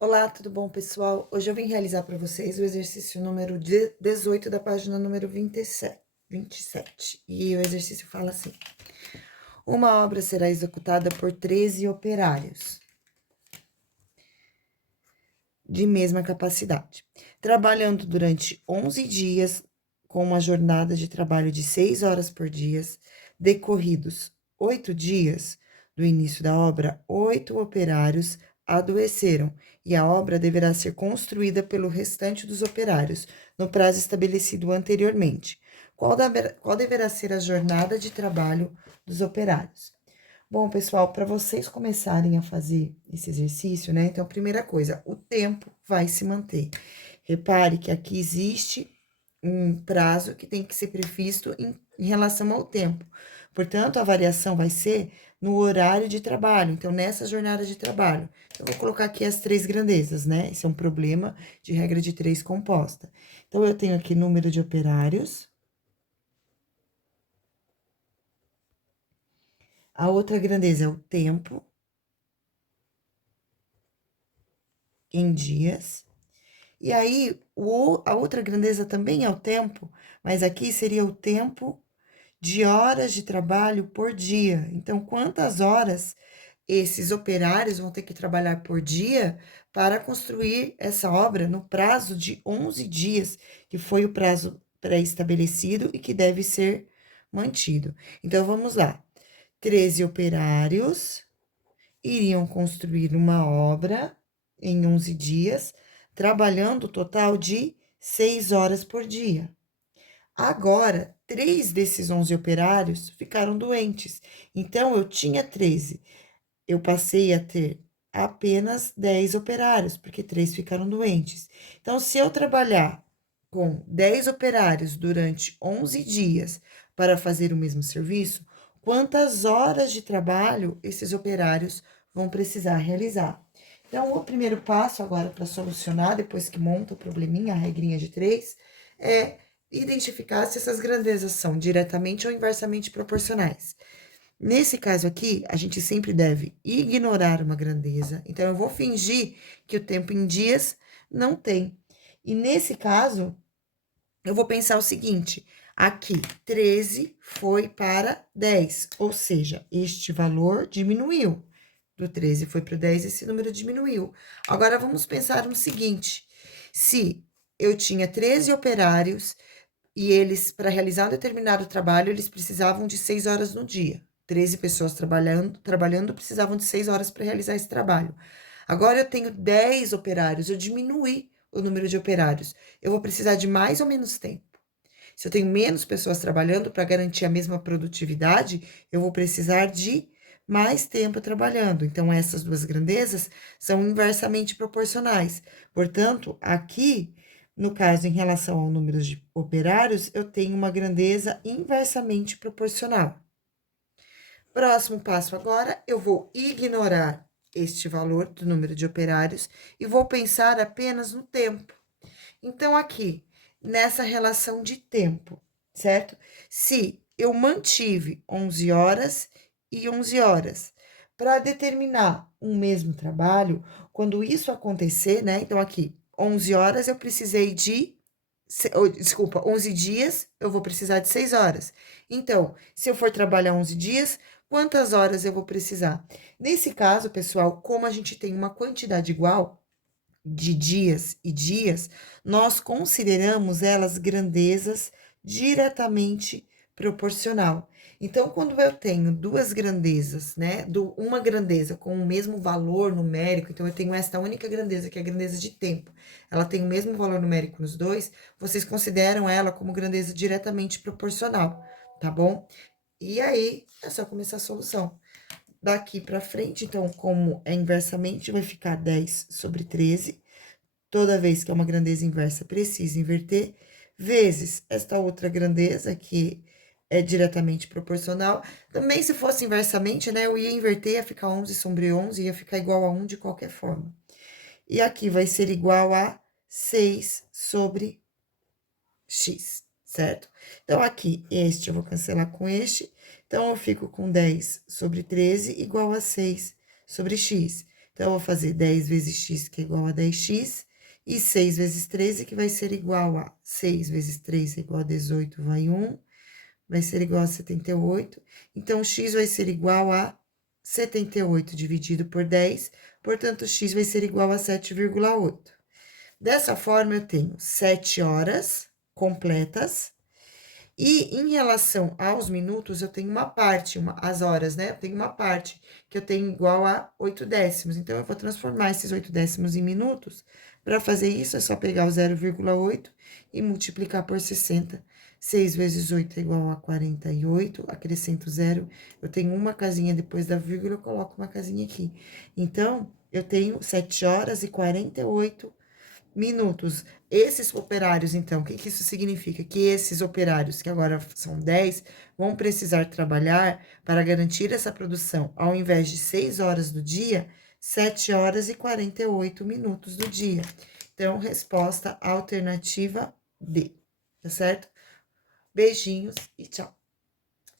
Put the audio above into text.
Olá, tudo bom, pessoal? Hoje eu vim realizar para vocês o exercício número 18 da página número 27. E o exercício fala assim: uma obra será executada por 13 operários de mesma capacidade, trabalhando durante 11 dias, com uma jornada de trabalho de 6 horas por dia, decorridos 8 dias do início da obra, 8 operários adoeceram e a obra deverá ser construída pelo restante dos operários no prazo estabelecido anteriormente. Qual deverá ser a jornada de trabalho dos operários? Bom, pessoal, para vocês começarem a fazer esse exercício, né? Então, primeira coisa, o tempo vai se manter. Repare que aqui existe um prazo que tem que ser previsto em relação ao tempo. Portanto, a variação vai ser no horário de trabalho. Então, nessa jornada de trabalho, eu vou colocar aqui as três grandezas, né? Esse é um problema de regra de três composta. Então, eu tenho aqui número de operários. A outra grandeza é o tempo em dias. E aí, a outra grandeza também é o tempo, mas aqui seria o tempo de horas de trabalho por dia. Então, quantas horas esses operários vão ter que trabalhar por dia para construir essa obra no prazo de 11 dias, que foi o prazo pré-estabelecido e que deve ser mantido. Então, vamos lá. 13 operários iriam construir uma obra em 11 dias, trabalhando o total de 6 horas por dia. Agora, 3 desses 11 operários ficaram doentes. Então, eu tinha 13. Eu passei a ter apenas 10 operários, porque 3 ficaram doentes. Então, se eu trabalhar com 10 operários durante 11 dias para fazer o mesmo serviço, quantas horas de trabalho esses operários vão precisar realizar? Então, o primeiro passo agora para solucionar, depois que monta o probleminha, a regrinha de 3, é identificar se essas grandezas são diretamente ou inversamente proporcionais. Nesse caso aqui, a gente sempre deve ignorar uma grandeza. Então, eu vou fingir que o tempo em dias não tem. E nesse caso, eu vou pensar o seguinte: aqui, 13 foi para 10, ou seja, este valor diminuiu. Do 13 foi para o 10, esse número diminuiu. Agora, vamos pensar no seguinte: se eu tinha 13 operários e eles, para realizar um determinado trabalho, eles precisavam de 6 horas no dia. 13 pessoas trabalhando precisavam de 6 horas para realizar esse trabalho. Agora eu tenho 10 operários, eu diminui o número de operários. Eu vou precisar de mais ou menos tempo. Se eu tenho menos pessoas trabalhando para garantir a mesma produtividade, eu vou precisar de mais tempo trabalhando. Então, essas duas grandezas são inversamente proporcionais. Portanto, aqui, no caso, em relação ao número de operários, eu tenho uma grandeza inversamente proporcional. Próximo passo agora, eu vou ignorar este valor do número de operários e vou pensar apenas no tempo. Então, aqui, nessa relação de tempo, certo? Se eu mantive 11 horas e 11 horas para determinar um mesmo trabalho, quando isso acontecer, né? Então, aqui, 11 horas eu precisei de. Desculpa, 11 dias eu vou precisar de 6 horas. Então, se eu for trabalhar 11 dias, quantas horas eu vou precisar? Nesse caso, pessoal, como a gente tem uma quantidade igual, de dias e dias, nós consideramos elas grandezas diretamente proporcional. Então, quando eu tenho duas grandezas, né, uma grandeza com o mesmo valor numérico, então eu tenho esta única grandeza, que é a grandeza de tempo, ela tem o mesmo valor numérico nos dois, vocês consideram ela como grandeza diretamente proporcional, tá bom? E aí, é só começar a solução. Daqui para frente, então, como é inversamente, vai ficar 10 sobre 13. Toda vez que é uma grandeza inversa, precisa inverter, vezes esta outra grandeza, que é diretamente proporcional. Também, se fosse inversamente, né, eu ia inverter, ia ficar 11 sobre 11, ia ficar igual a 1 de qualquer forma. E aqui vai ser igual a 6 sobre x, certo? Então, aqui, este eu vou cancelar com este. Então, eu fico com 10 sobre 13 igual a 6 sobre x. Então, eu vou fazer 10 vezes x, que é igual a 10x, e 6 vezes 13, que vai ser igual a 6 vezes 3 é igual a 18, vai 1, vai ser igual a 78. Então, x vai ser igual a 78 dividido por 10, portanto, x vai ser igual a 7,8. Dessa forma, eu tenho 7 horas completas, e em relação aos minutos, eu tenho uma parte, as horas, né? Eu tenho uma parte que eu tenho igual a 8 décimos. Então, eu vou transformar esses 8 décimos em minutos. Para fazer isso, é só pegar o 0,8 e multiplicar por 60. 6 vezes 8 é igual a 48, acrescento zero. Eu tenho uma casinha depois da vírgula, eu coloco uma casinha aqui. Então, eu tenho 7 horas e 48 minutos. Esses operários, então, o que que isso significa? Que esses operários, que agora são 10, vão precisar trabalhar para garantir essa produção, ao invés de 6 horas do dia, 7 horas e 48 minutos do dia. Então, resposta alternativa D, tá certo? Beijinhos e tchau.